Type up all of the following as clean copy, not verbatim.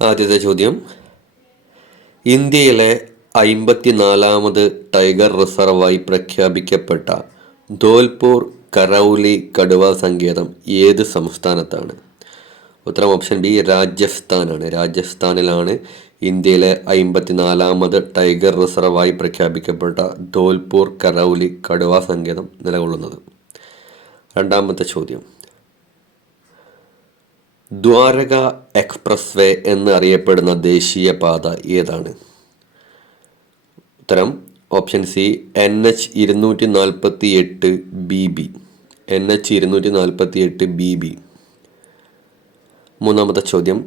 ആദ്യത്തെ ചോദ്യം, ഇന്ത്യയിലെ 54ാമത് ടൈഗർ റിസർവായി പ്രഖ്യാപിക്കപ്പെട്ട ധോൽപൂർ കരൗലി കടുവ സങ്കേതം ഏത് സംസ്ഥാനത്താണ്? ഉത്തരം ഓപ്ഷൻ ബി, രാജസ്ഥാനാണ്. രാജസ്ഥാനിലാണ് ഇന്ത്യയിലെ 54ാമത് ടൈഗർ റിസർവായി പ്രഖ്യാപിക്കപ്പെട്ട ധോൽപൂർ കരൗലി കടുവ സങ്കേതം നിലകൊള്ളുന്നത്. രണ്ടാമത്തെ ചോദ്യം, ദ്വാരക എക്സ്പ്രസ് വേ എന്നറിയപ്പെടുന്ന ദേശീയപാത ഏതാണ്? ഉത്തരം ഓപ്ഷൻ സി, NH-248BB. NH-248BB. മൂന്നാമത്തെ ചോദ്യം,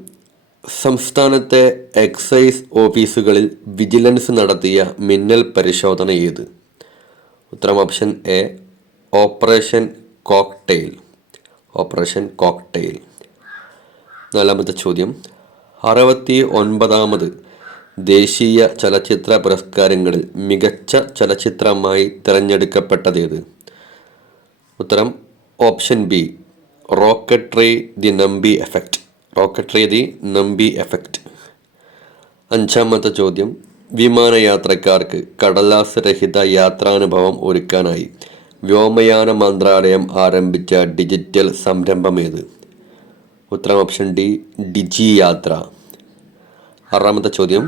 സംസ്ഥാനത്തെ എക്സൈസ് ഓഫീസുകളിൽ വിജിലൻസ് നടത്തിയ മിന്നൽ പരിശോധന ഏത്? ഉത്തരം option A, operation cocktail. Operation cocktail. നാലാമത്തെ ചോദ്യം, 69ാമത് ദേശീയ ചലച്ചിത്ര പുരസ്കാരങ്ങളിൽ മികച്ച ചലച്ചിത്രമായി തിരഞ്ഞെടുക്കപ്പെട്ടതേത്? ഉത്തരം option B, Rocketry the Nambi effect. Rocketry the Nambi effect. അഞ്ചാമത്തെ ചോദ്യം, വിമാനയാത്രക്കാർക്ക് കടലാസ് രഹിത യാത്രാനുഭവം ഒരുക്കാനായി വ്യോമയാന മന്ത്രാലയം ആരംഭിച്ച ഡിജിറ്റൽ സംരംഭമേത്? ഉത്തരം ഓപ്ഷൻ ഡി, ഡിജി യാത്ര. ആറാമത്തെ ചോദ്യം,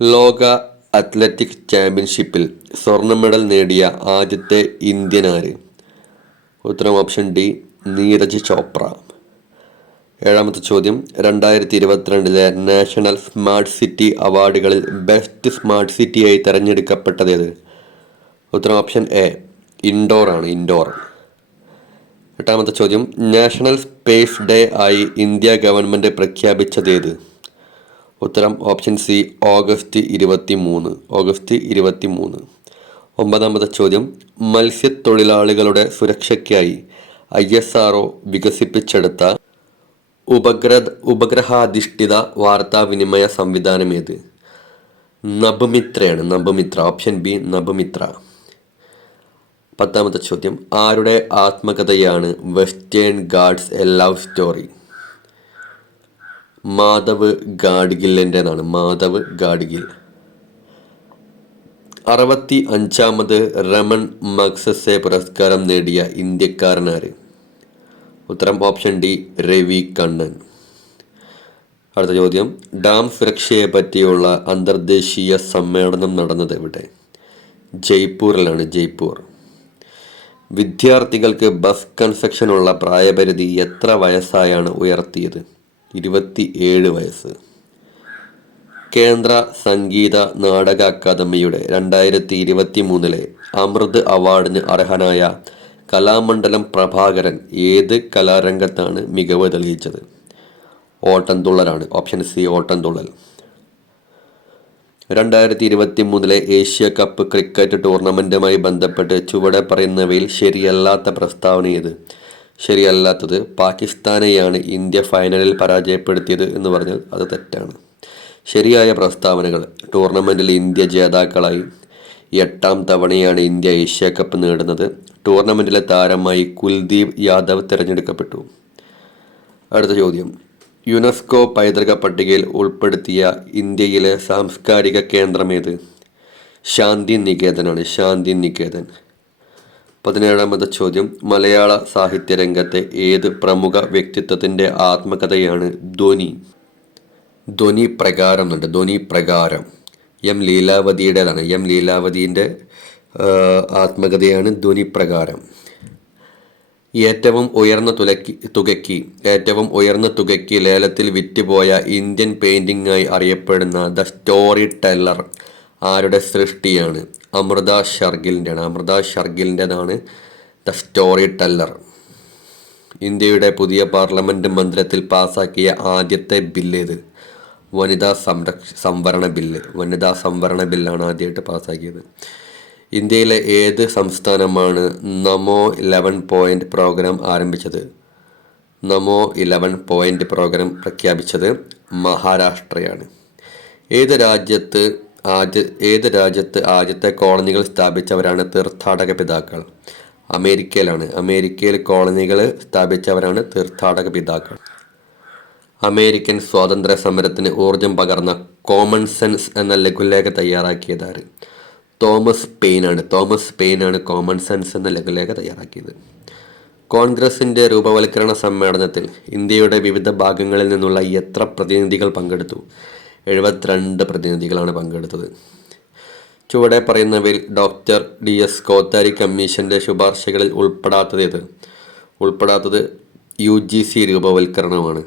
ലോക അത്ലറ്റിക് ചാമ്പ്യൻഷിപ്പിൽ സ്വർണ്ണ മെഡൽ നേടിയ ആദ്യത്തെ ഇന്ത്യൻ ആര്? ഉത്തരം ഓപ്ഷൻ ഡി, നീരജ് ചോപ്ര. ഏഴാമത്തെ ചോദ്യം, 2022 നാഷണൽ സ്മാർട്ട് സിറ്റി അവാർഡുകളിൽ ബെസ്റ്റ് സ്മാർട്ട് സിറ്റിയായി തിരഞ്ഞെടുക്കപ്പെട്ടതേത്? ഉത്തരം ഓപ്ഷൻ എ, ഇൻഡോർ ആണ്. ഇൻഡോർ. എട്ടാമത്തെ ചോദ്യം, നാഷണൽ സ്പേസ് ഡേ ആയി ഇന്ത്യ ഗവൺമെൻറ് പ്രഖ്യാപിച്ചതേത്? ഉത്തരം ഓപ്ഷൻ സി, ഓഗസ്റ്റ് 23. ഒമ്പതാമത്തെ ചോദ്യം, മത്സ്യത്തൊഴിലാളികളുടെ സുരക്ഷയ്ക്കായി ISRO വികസിപ്പിച്ചെടുത്ത ഉപഗ്രഹാധിഷ്ഠിത വാർത്താവിനിമയ സംവിധാനം ഏത്? നഭ്മിത്രയാണ്. നഭ്മിത്ര. Option B, Nabhmitra. പത്താമത്തെ ചോദ്യം, ആരുടെ ആത്മകഥയാണ് western Ghats a love story? Madhav ഗാഡ്ഗിലിൻ്റെതാണ്. മാധവ് ഗാഡ്ഗിൽ. 65ാമത് രമൺ മഗ്സസെ പുരസ്കാരം നേടിയ ഇന്ത്യക്കാരനാര്? ഉത്തരം ഓപ്ഷൻ ഡി, രവി കണ്ണൻ. അടുത്ത ചോദ്യം, ഡാം സുരക്ഷയെ പറ്റിയുള്ള അന്തർദേശീയ സമ്മേളനം നടന്നത് എവിടെ? ജയ്പൂരിലാണ്. ജയ്പൂർ. വിദ്യാർത്ഥികൾക്ക് ബസ് കൺസെഷനുള്ള പ്രായപരിധി എത്ര വയസ്സായാണ് ഉയർത്തിയത്? 27 വയസ്സ്. കേന്ദ്ര സംഗീത നാടക അക്കാദമിയുടെ 2023 അമൃത് അവാർഡിന് അർഹനായ കലാമണ്ഡലം പ്രഭാകരൻ ഏത് കലാരംഗത്താണ് മികവ് തെളിയിച്ചത്? ഓട്ടംതുള്ളലാണ്. Option C, Ottamthullal. 2023 Asia cup cricket ടൂർണമെൻറ്റുമായി ബന്ധപ്പെട്ട് ചുവടെ പറയുന്നവയിൽ ശരിയല്ലാത്ത പ്രസ്താവന ഏത്? ശരിയല്ലാത്തത് പാകിസ്ഥാനെയാണ് ഇന്ത്യ ഫൈനലിൽ പരാജയപ്പെടുത്തിയത് എന്ന് പറഞ്ഞാൽ അത് തെറ്റാണ്. ശരിയായ പ്രസ്താവനകൾ, ടൂർണമെൻറ്റിൽ ഇന്ത്യ ജേതാക്കളായി. 8ാം തവണയാണ് ഇന്ത്യ ഏഷ്യ കപ്പ് നേടുന്നത്. ടൂർണമെൻറ്റിലെ താരമായി കുൽദീപ് യാദവ് തിരഞ്ഞെടുക്കപ്പെട്ടു. അടുത്ത ചോദ്യം, യുനെസ്കോ പൈതൃക പട്ടികയിൽ ഉൾപ്പെടുത്തിയ ഇന്ത്യയിലെ സാംസ്കാരിക കേന്ദ്രമേത്? ശാന്തി നികേതനാണ്. ശാന്തി നികേതൻ. 17ാമത്തെ ചോദ്യം, മലയാള സാഹിത്യരംഗത്തെ ഏത് പ്രമുഖ വ്യക്തിത്വത്തിൻ്റെ ആത്മകഥയാണ് ധ്വനി? ധ്വനി പ്രകാരം ഉണ്ട്. ധ്വനി പ്രകാരം. എം ലീലാവതിയുടേതാണ്. എം ലീലാവതിൻ്റെ ആത്മകഥയാണ് ധ്വനി പ്രകാരം. ഏറ്റവും ഉയർന്ന തുകയ്ക്ക് ലേലത്തിൽ വിറ്റുപോയ ഇന്ത്യൻ പെയിൻറ്റിങ്ങായി അറിയപ്പെടുന്ന ദ സ്റ്റോറി ടെല്ലർ ആരുടെ സൃഷ്ടിയാണ്? അമൃത ഷർഗിലിൻ്റെയാണ്. അമൃത ഷർഗിലിൻ്റെതാണ് ദ സ്റ്റോറി ടെല്ലർ. ഇന്ത്യയുടെ പുതിയ പാർലമെൻറ്റ് മന്ദിരത്തിൽ പാസാക്കിയ ആദ്യത്തെ ബില്ലേത്? വനിതാ സംവരണ ബില്ല്. വനിതാ സംവരണ ബില്ലാണ് ആദ്യമായിട്ട് പാസ്സാക്കിയത്. ഇന്ത്യയിലെ ഏത് സംസ്ഥാനമാണ് നമോ 11 പോയിൻ്റ് പ്രോഗ്രാം ആരംഭിച്ചത്? നമോ 11 പോയിൻ്റ് പ്രോഗ്രാം പ്രഖ്യാപിച്ചത് മഹാരാഷ്ട്രയാണ്. ഏത് രാജ്യത്ത് ആദ്യത്തെ കോളനികൾ സ്ഥാപിച്ചവരാണ് തീർത്ഥാടക പിതാക്കൾ? അമേരിക്കയിലാണ്. അമേരിക്കയിൽ കോളനികൾ സ്ഥാപിച്ചവരാണ് തീർത്ഥാടക പിതാക്കൾ. അമേരിക്കൻ സ്വാതന്ത്ര്യ സമരത്തിന് ഊർജം പകർന്ന കോമൺ സെൻസ് എന്ന ലഘുലേഖ തയ്യാറാക്കിയതാര്? തോമസ് പെയിനാണ് കോമൺ സെൻസ് എന്ന ലഘുലേഖ തയ്യാറാക്കിയത്. കോൺഗ്രസിൻ്റെ രൂപവൽക്കരണ സമ്മേളനത്തിൽ ഇന്ത്യയുടെ വിവിധ ഭാഗങ്ങളിൽ നിന്നുള്ള എത്ര പ്രതിനിധികൾ പങ്കെടുത്തു? 72 പ്രതിനിധികളാണ് പങ്കെടുത്തത്. ചുവടെ പറയുന്നവയിൽ ഡോക്ടർ DS കോത്താരി കമ്മീഷൻ്റെ ശുപാർശകളിൽ ഉൾപ്പെടാത്തത് UGC രൂപവൽക്കരണമാണ്.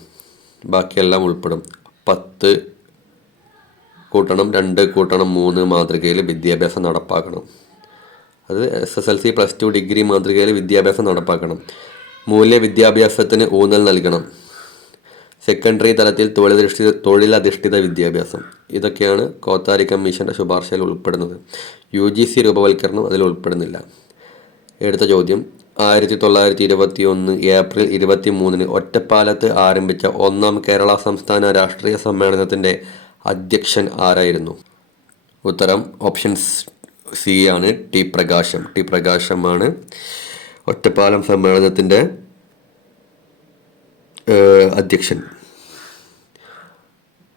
ബാക്കിയെല്ലാം ഉൾപ്പെടും. 10 കൂട്ടണം 2 കൂട്ടണം 3 മാതൃകയിൽ വിദ്യാഭ്യാസം നടപ്പാക്കണം. അത് SSLC +2 ഡിഗ്രി മാതൃകയിൽ വിദ്യാഭ്യാസം നടപ്പാക്കണം. മൂല്യ വിദ്യാഭ്യാസത്തിന് ഊന്നൽ നൽകണം. സെക്കൻഡറി തലത്തിൽ തൊഴിലധിഷ്ഠിത വിദ്യാഭ്യാസം. ഇതൊക്കെയാണ് കോത്താരി കമ്മീഷൻ്റെ ശുപാർശയിൽ ഉൾപ്പെടുന്നത്. UGC രൂപവൽക്കരണം അതിൽ ഉൾപ്പെടുന്നില്ല. എടുത്ത ചോദ്യം, 1921 ഏപ്രിൽ 23 ഒറ്റപ്പാലത്ത് ആരംഭിച്ച 1-ാം കേരള സംസ്ഥാന രാഷ്ട്രീയ സമ്മേളനത്തിൻ്റെ അധ്യക്ഷൻ ആരായിരുന്നു? ഉത്തരം ഓപ്ഷൻ C ആണ്, ടി പ്രകാശമാണ് ഒറ്റപ്പാലം സമ്മേളനത്തിൻ്റെ അധ്യക്ഷൻ.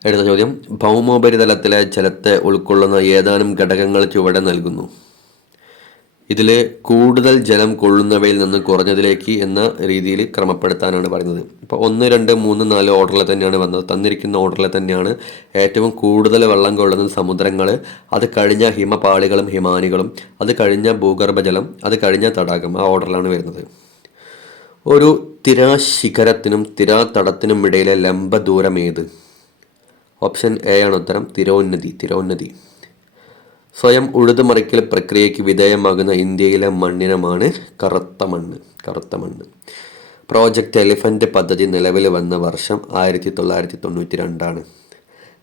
അടുത്ത ചോദ്യം, ഭൗമോപരിതലത്തിലെ ജലത്തെ ഉൾക്കൊള്ളുന്ന ഏതാനും ഘടകങ്ങൾ ചുവടെ നൽകുന്നു. ഇതിൽ കൂടുതൽ ജലം കൊള്ളുന്നവയിൽ നിന്ന് കുറഞ്ഞതിലേക്ക് എന്ന രീതിയിൽ ക്രമപ്പെടുത്താനാണ് പറയുന്നത്. ഇപ്പോൾ 1, 2, 3, 4 ഓർഡറിൽ തന്നെയാണ് വന്നത്. തന്നിരിക്കുന്ന ഓർഡറിൽ തന്നെയാണ് ഏറ്റവും കൂടുതൽ വെള്ളം കൊള്ളുന്നത് സമുദ്രങ്ങൾ, അത് കഴിഞ്ഞ ഹിമപാളികളും ഹിമാനികളും, അത് കഴിഞ്ഞ ഭൂഗർഭജലം, അത് കഴിഞ്ഞ തടാകം. ആ ഓർഡറിലാണ് വരുന്നത്. ഒരു തിരാശിഖരത്തിനും തിരാതടത്തിനും ഇടയിലെ ലംബ ദൂരം ഏത്? ഓപ്ഷൻ A ആണ് ഉത്തരം, തിരോന്നതി. സ്വയം ഉഴുതുമറിക്കൽ പ്രക്രിയയ്ക്ക് വിധേയമാകുന്ന ഇന്ത്യയിലെ മണ്ണിനമാണ് കറുത്ത മണ്ണ്. പ്രോജക്റ്റ് എലിഫന്റ് പദ്ധതി നിലവിൽ വന്ന വർഷം 1992.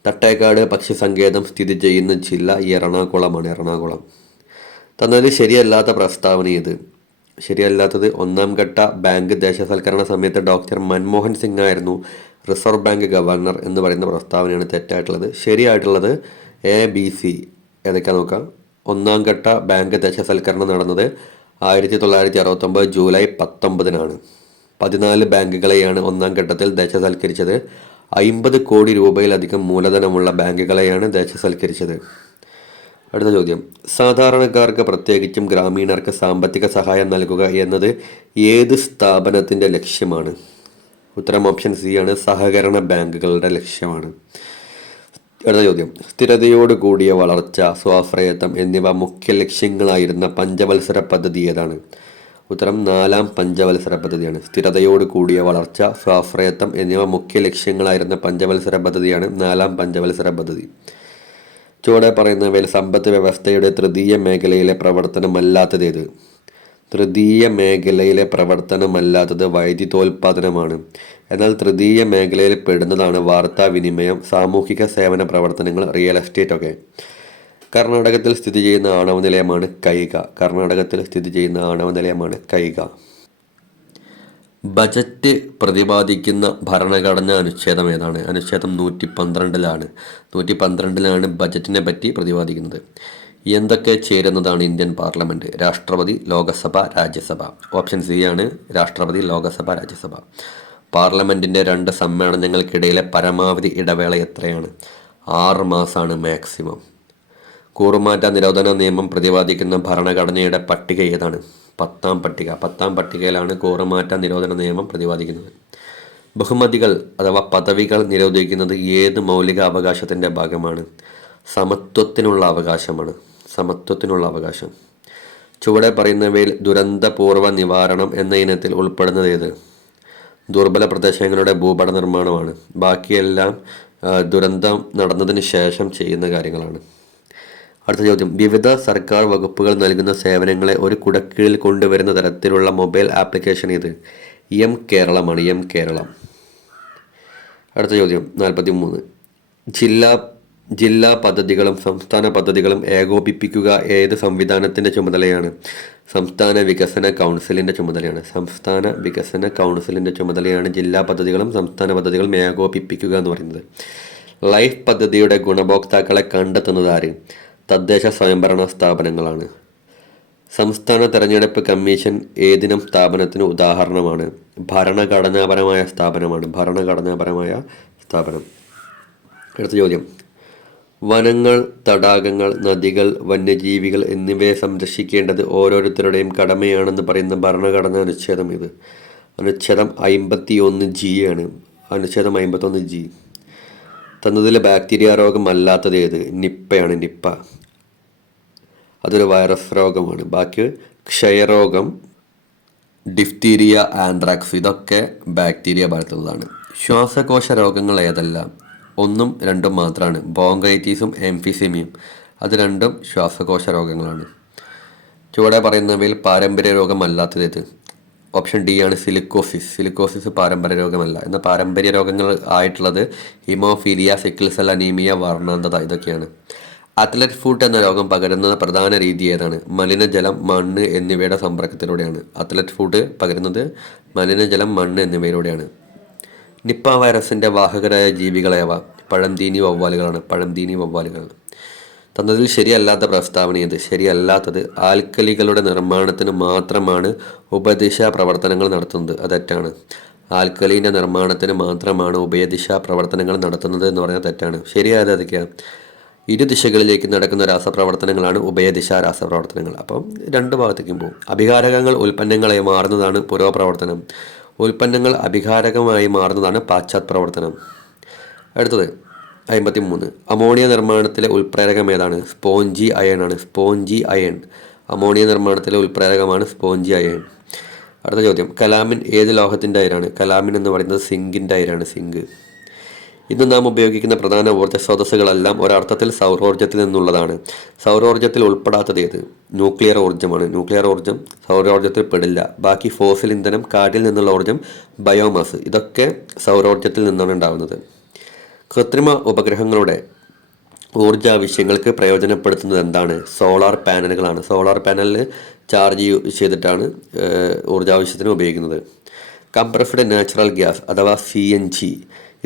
തട്ടേക്കാട് പക്ഷി സങ്കേതം സ്ഥിതി ചെയ്യുന്ന ജില്ല എറണാകുളം. തന്നതിൽ ശരിയല്ലാത്ത പ്രസ്താവന ഇത്. ശരിയല്ലാത്തത്, 1-ാം ഘട്ട ബാങ്ക് ദേശസൽക്കരണ സമയത്ത് ഡോക്ടർ മൻമോഹൻ സിംഗ് ആയിരുന്നു റിസർവ് ബാങ്ക് ഗവർണർ എന്ന് പറയുന്ന പ്രസ്താവനയാണ് തെറ്റായിട്ടുള്ളത്. ശരിയായിട്ടുള്ളത് ABC. ഏതൊക്കെ നോക്കാം. 1-ാം ഘട്ട ബാങ്ക് ദേശസൽക്കരണം നടന്നത് 1969 ജൂലൈ 19 14 ബാങ്കുകളെയാണ് 1-ാം ഘട്ടത്തിൽ ദേശസൽക്കരിച്ചത്. 50 കോടി രൂപയിലധികം മൂലധനമുള്ള ബാങ്കുകളെയാണ് ദേശസൽക്കരിച്ചത്. അടുത്ത ചോദ്യം, സാധാരണക്കാർക്ക് പ്രത്യേകിച്ചും ഗ്രാമീണർക്ക് സാമ്പത്തിക സഹായം നൽകുക എന്നത് ഏത് സ്ഥാപനത്തിൻ്റെ ലക്ഷ്യമാണ്? ഉത്തരം ഓപ്ഷൻ C ആണ്, സഹകരണ ബാങ്കുകളുടെ ലക്ഷ്യമാണ്. അടുത്ത ചോദ്യം, സ്ഥിരതയോട് കൂടിയ വളർച്ച, സ്വാശ്രയത്വം എന്നിവ മുഖ്യ ലക്ഷ്യങ്ങളായിരുന്ന പഞ്ചവത്സര പദ്ധതി ഏതാണ്? ഉത്തരം 4-ാം പഞ്ചവത്സര പദ്ധതിയാണ്. സ്ഥിരതയോട് കൂടിയ വളർച്ച, സ്വാശ്രയത്വം എന്നിവ മുഖ്യ ലക്ഷ്യങ്ങളായിരുന്ന പഞ്ചവത്സര പദ്ധതിയാണ് 4-ാം പഞ്ചവത്സര പദ്ധതി. ചുവടെ പറയുന്നവയിൽ സമ്പദ് വ്യവസ്ഥയുടെ തൃതീയ മേഖലയിലെ പ്രവർത്തനമല്ലാത്തതേത്? തൃതീയ മേഖലയിലെ പ്രവർത്തനമല്ലാത്തത് വൈദ്യുതോൽപാദനമാണ്. എന്നാൽ തൃതീയ മേഖലയിൽ പെടുന്നതാണ് വാർത്താവിനിമയം, സാമൂഹിക സേവന പ്രവർത്തനങ്ങൾ, റിയൽ എസ്റ്റേറ്റ് ഒക്കെ. കർണാടകത്തിൽ സ്ഥിതി ചെയ്യുന്ന ആണവ നിലയമാണ് കൈഗ. ബജറ്റ് പ്രതിപാദിക്കുന്ന ഭരണഘടനാ അനുച്ഛേദം ഏതാണ്? അനുച്ഛേദം 112 112 ബജറ്റിനെ പറ്റി പ്രതിപാദിക്കുന്നത്. എന്തൊക്കെ ചേരുന്നതാണ് ഇന്ത്യൻ പാർലമെൻറ്റ്? രാഷ്ട്രപതി, ലോകസഭ, രാജ്യസഭ. ഓപ്ഷൻ C ആണ്, രാഷ്ട്രപതി, ലോകസഭ, രാജ്യസഭ. പാർലമെൻറ്റിൻ്റെ 2 സമ്മേളനങ്ങൾക്കിടയിലെ പരമാവധി ഇടവേള എത്രയാണ്? 6 മാസമാണ് മാക്സിമം. കൂറുമാറ്റ നിരോധന നിയമം പ്രതിപാദിക്കുന്ന ഭരണഘടനയുടെ പട്ടിക ഏതാണ്? 10-ാം പട്ടിക. 10-ാം പട്ടികയിലാണ് കൂറുമാറ്റ നിരോധന നിയമം പ്രതിപാദിക്കുന്നത്. ബഹുമതികൾ അഥവാ പദവികൾ നിരോധിക്കുന്നത് ഏത് മൗലിക അവകാശത്തിൻ്റെ ഭാഗമാണ്? സമത്വത്തിനുള്ള അവകാശം. ചുവടെ പറയുന്നവയിൽ ദുരന്തപൂർവ്വ നിവാരണം എന്ന ഇനത്തിൽ ഉൾപ്പെടുന്നത് ഏത്? ദുർബല പ്രദേശങ്ങളുടെ ഭൂപട നിർമ്മാണമാണ്. ബാക്കിയെല്ലാം ദുരന്തം നടന്നതിന് ശേഷം ചെയ്യുന്ന കാര്യങ്ങളാണ്. അടുത്ത ചോദ്യം, വിവിധ സർക്കാർ വകുപ്പുകൾ നൽകുന്ന സേവനങ്ങളെ ഒരു കുടക്കീഴിൽ കൊണ്ടുവരുന്ന തരത്തിലുള്ള മൊബൈൽ ആപ്ലിക്കേഷൻ ഇത്? കേരളമാണ്. കേരളം. അടുത്ത ചോദ്യം 43, ജില്ലാ പദ്ധതികളും സംസ്ഥാന പദ്ധതികളും ഏകോപിപ്പിക്കുക ഏത് സംവിധാനത്തിൻ്റെ ചുമതലയാണ്? സംസ്ഥാന വികസന കൗൺസിലിൻ്റെ ചുമതലയാണ് ജില്ലാ പദ്ധതികളും സംസ്ഥാന പദ്ധതികളും ഏകോപിപ്പിക്കുക എന്ന് പറയുന്നത്. ലൈഫ് പദ്ധതിയുടെ ഗുണഭോക്താക്കളെ കണ്ടെത്തുന്നത് ആര്? തദ്ദേശ സ്വയംഭരണ സ്ഥാപനങ്ങളാണ്. സംസ്ഥാന തെരഞ്ഞെടുപ്പ് കമ്മീഷൻ ഏതിനം സ്ഥാപനത്തിന് ഉദാഹരണമാണ്? ഭരണഘടനാപരമായ സ്ഥാപനം. അടുത്ത ചോദ്യം. വനങ്ങൾ, തടാകങ്ങൾ, നദികൾ, വന്യജീവികൾ എന്നിവയെ സംരക്ഷിക്കേണ്ടത് ഓരോരുത്തരുടെയും കടമയാണെന്ന് പറയുന്ന ഭരണഘടനാ അനുച്ഛേദം ഇത്. അനുച്ഛേദം 51G ആണ്. അനുച്ഛേദം 51G. തന്നതിലെ ബാക്ടീരിയ രോഗം അല്ലാത്തത് ഏത്? നിപ്പയാണ്. നിപ്പ അതൊരു വൈറസ് രോഗമാണ്. ബാക്കി ക്ഷയരോഗം, ഡിഫ്തീരിയ, ആന്ത്രാക്സ് ഇതൊക്കെ ബാക്ടീരിയ പരത്തുന്നതാണ്. ശ്വാസകോശ രോഗങ്ങൾ ഏതെല്ലാം? 1ഉം 2ഉം മാത്രമാണ്. ബോങ്കൈറ്റീസും എംഫിസീമിയും അത് 2ഉം ശ്വാസകോശ രോഗങ്ങളാണ്. ചുവടെ പറയുന്നവയിൽ പാരമ്പര്യ രോഗമല്ലാത്തത് ഏത്? ഓപ്ഷൻ ഡി ആണ് സിലിക്കോസിസ് പാരമ്പര്യ രോഗമല്ല. എന്നാൽ പാരമ്പര്യ രോഗങ്ങൾ ആയിട്ടുള്ളത് ഹിമോഫീലിയ, സിക്കിൾ സെൽ അനീമിയ, വർണ്ണാന്ധത ഇതൊക്കെയാണ്. അത്ലറ്റ് ഫുട്ട് എന്ന രോഗം പകരുന്ന പ്രധാന രീതി ഏതാണ്? മലിനജലം, മണ്ണ് എന്നിവയുടെ സമ്പർക്കത്തിലൂടെയാണ്. അത്ലറ്റ് ഫുട്ട് പകരുന്നത് മലിനജലം, മണ്ണ് എന്നിവയിലൂടെയാണ്. നിപ്പ വൈറസിൻ്റെ വാഹകരായ ജീവികളേവ? പഴംതീനി വവ്വാലുകൾ. തന്നതിൽ ശരിയല്ലാത്ത പ്രസ്താവന ഏത്? ശരിയല്ലാത്തത് ആൽക്കലികളുടെ നിർമ്മാണത്തിന് മാത്രമാണ് ഉഭയദിശാ പ്രവർത്തനങ്ങൾ നടത്തുന്നത്. അത് തെറ്റാണ്. ആൽക്കലിൻ്റെ നിർമ്മാണത്തിന് മാത്രമാണ് ഉഭയദിശാ പ്രവർത്തനങ്ങൾ നടത്തുന്നത് എന്ന് പറഞ്ഞാൽ തെറ്റാണ്. ശരിയായത് അതൊക്കെയാണ്. ഇരുദിശകളിലേക്ക് നടക്കുന്ന രാസപ്രവർത്തനങ്ങളാണ് ഉഭയദിശാ രാസപ്രവർത്തനങ്ങൾ. അപ്പം രണ്ട് ഭാഗത്തേക്കും പോകും. അഭികാരകങ്ങൾ ഉൽപ്പന്നങ്ങളായി മാറുന്നതാണ് പുരോപ്രവർത്തനം. ഉൽപ്പന്നങ്ങൾ അഭികാരകമായി മാറുന്നതാണ് പാശ്ചാത്യ പ്രവർത്തനം. അടുത്തത് 53. അമോണിയ നിർമ്മാണത്തിലെ ഉൽപ്രേരകം ഏതാണ്? സ്പോഞ്ചി അയൺ ആണ്. അമോണിയ നിർമ്മാണത്തിലെ ഉൽപ്രേരകമാണ് സ്പോഞ്ചി അയൺ. അടുത്ത ചോദ്യം. കലാമിൻ ഏത് ലോഹത്തിൻ്റെ അയിരാണ്? കലാമിൻ എന്ന് പറയുന്നത് സിങ്കിൻ്റെ അയിരാണ്. ഇന്ന് നാം ഉപയോഗിക്കുന്ന പ്രധാന ഊർജ്ജ സ്രോതസ്സുകളെല്ലാം ഒരർത്ഥത്തിൽ സൗരോർജ്ജത്തിൽ നിന്നുള്ളതാണ്. സൗരോർജ്ജത്തിൽ ഉൾപ്പെടാത്തത് ഏത്? ന്യൂക്ലിയർ ഊർജ്ജമാണ്. ന്യൂക്ലിയർ ഊർജ്ജം സൗരോർജ്ജത്തിൽ പെടില്ല. ബാക്കി ഫോസിൽ ഇന്ധനം, കാറ്റിൽ നിന്നുള്ള ഊർജ്ജം, ബയോമാസ് ഇതൊക്കെ സൗരോർജ്ജത്തിൽ നിന്നാണ് ഉണ്ടാകുന്നത്. കൃത്രിമ ഉപഗ്രഹങ്ങളുടെ ഊർജ്ജ ആവശ്യങ്ങൾക്ക് പ്രയോജനപ്പെടുത്തുന്നത് എന്താണ്? സോളാർ പാനലുകളാണ്. സോളാർ പാനലിൽ ചാർജ് ചെയ്തിട്ടാണ് ഊർജ്ജാവശ്യത്തിന് ഉപയോഗിക്കുന്നത്. കംപ്രസ്ഡ് നാച്ചുറൽ ഗ്യാസ് അഥവാ CNG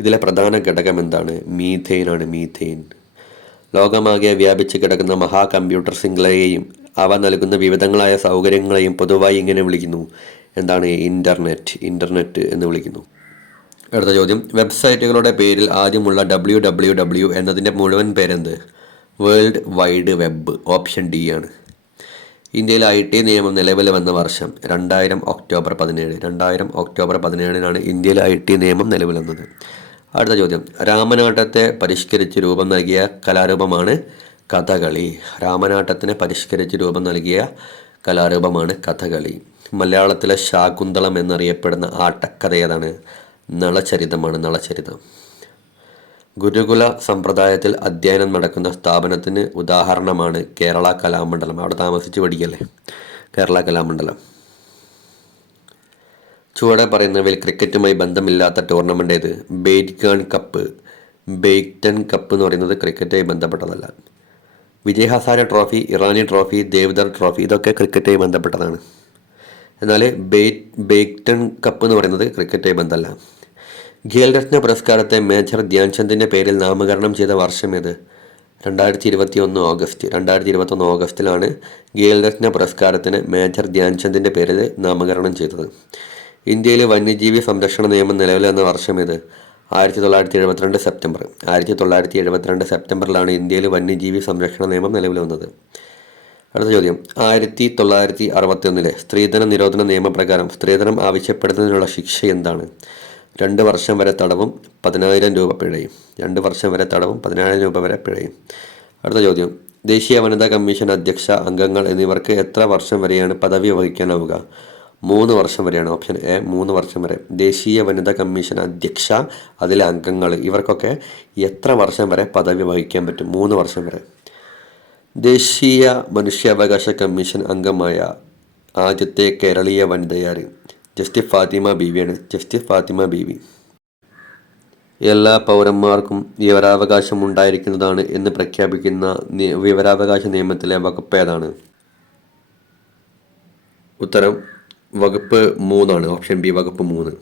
ഇതിലെ പ്രധാന ഘടകം എന്താണ്? മീഥെയിൻ. ലോകമാകെ വ്യാപിച്ച് കിടക്കുന്ന മഹാ കമ്പ്യൂട്ടർ ശൃംഖലയെയും അവ നൽകുന്ന വിവിധങ്ങളായ സൗകര്യങ്ങളെയും പൊതുവായി ഇങ്ങനെ വിളിക്കുന്നു. എന്താണ്? ഇൻ്റർനെറ്റ് എന്ന് വിളിക്കുന്നു. അടുത്ത ചോദ്യം. വെബ്സൈറ്റുകളുടെ പേരിൽ ആദ്യമുള്ള www എന്നതിൻ്റെ മുഴുവൻ പേരെന്ത്? World wide web. Option D ആണ്. ഇന്ത്യയിൽ IT നിയമം നിലവിൽ വന്ന വർഷം 2000 ഒക്ടോബർ 17 ഇന്ത്യയിൽ IT നിയമം നിലവിൽ വന്നത്. അടുത്ത ചോദ്യം. രാമനാട്ടത്തെ പരിഷ്കരിച്ച് രൂപം നൽകിയ കലാരൂപമാണ് കഥകളി. മലയാളത്തിലെ ശാകുന്തളം എന്നറിയപ്പെടുന്ന ആട്ടക്കഥ ഏതാണ്? നളചരിതം. ഗുരുകുല സമ്പ്രദായത്തിൽ അധ്യയനം നടക്കുന്ന സ്ഥാപനത്തിന് ഉദാഹരണമാണ് കേരള കലാമണ്ഡലം. അവിടെ താമസിച്ച് പഠിക്കല്ലേ, കേരള കലാമണ്ഡലം. ചുവടെ പറയുന്നവയിൽ ക്രിക്കറ്റുമായി ബന്ധമില്ലാത്ത ടൂർണമെൻ്റ് ഏത്? ബെയ്റ്റൺ കപ്പ് എന്ന് പറയുന്നത് ക്രിക്കറ്റുമായി ബന്ധപ്പെട്ടതല്ല. Vijay Hazare trophy, Irani trophy, Deodhar trophy ഇതൊക്കെ ക്രിക്കറ്റുമായി ബന്ധപ്പെട്ടതാണ്. എന്നാൽ ബെയ്റ്റൺ കപ്പ് എന്ന് പറയുന്നത് ക്രിക്കറ്റുമായി ബന്ധമല്ല. ഖേൽരത്ന പുരസ്കാരത്തെ മേജർ ധ്യാൻചന്ദിൻ്റെ പേരിൽ നാമകരണം ചെയ്ത വർഷം ഏത്? 2021 ഓഗസ്റ്റിലാണ് ഖേൽരത്ന പുരസ്കാരത്തിന് മേജർ ധ്യാൻചന്ദിൻ്റെ പേരിൽ നാമകരണം ചെയ്തത്. ഇന്ത്യയിൽ വന്യജീവി സംരക്ഷണ നിയമം നിലവിൽ വന്ന വർഷം ഏത്? 1972 സെപ്റ്റംബറിലാണ് ഇന്ത്യയിൽ വന്യജീവി സംരക്ഷണ നിയമം നിലവിൽ വന്നത്. അടുത്ത ചോദ്യം. 1961 സ്ത്രീധന നിരോധന നിയമപ്രകാരം സ്ത്രീധനം ആവശ്യപ്പെടുന്നതിനുള്ള ശിക്ഷ എന്താണ്? 2 വർഷം വരെ തടവും 10,000 രൂപ പിഴയും. 2 വർഷം വരെ തടവും 10,000 രൂപ വരെ പിഴയും. അടുത്ത ചോദ്യം. ദേശീയ വനിതാ കമ്മീഷൻ അധ്യക്ഷ, അംഗങ്ങൾ എന്നിവർക്ക് എത്ര വർഷം വരെയാണ് പദവി വഹിക്കാനാവുക? 3 വർഷം വരെയാണ്. ഓപ്ഷൻ എ 3 വർഷം വരെ. ദേശീയ വനിതാ കമ്മീഷൻ അധ്യക്ഷ, അതിലെ അംഗങ്ങൾ ഇവർക്കൊക്കെ എത്ര വർഷം വരെ പദവി വഹിക്കാൻ പറ്റും? 3 വർഷം വരെ. ദേശീയ മനുഷ്യാവകാശ കമ്മീഷൻ അംഗമായ ആദ്യത്തെ കേരളീയ വനിതയാര്? ജസ്റ്റിസ് ഫാത്തിമ ബീവി. എല്ലാ പൗരന്മാർക്കും വിവരാവകാശം ഉണ്ടായിരിക്കുന്നതാണ് എന്ന് പ്രഖ്യാപിക്കുന്ന വിവരാവകാശ നിയമത്തിലെ വകുപ്പ് ഏതാണ്? ഉത്തരം വകുപ്പ് 3 ആണ്. ഓപ്ഷൻ ബി വകുപ്പ് 3.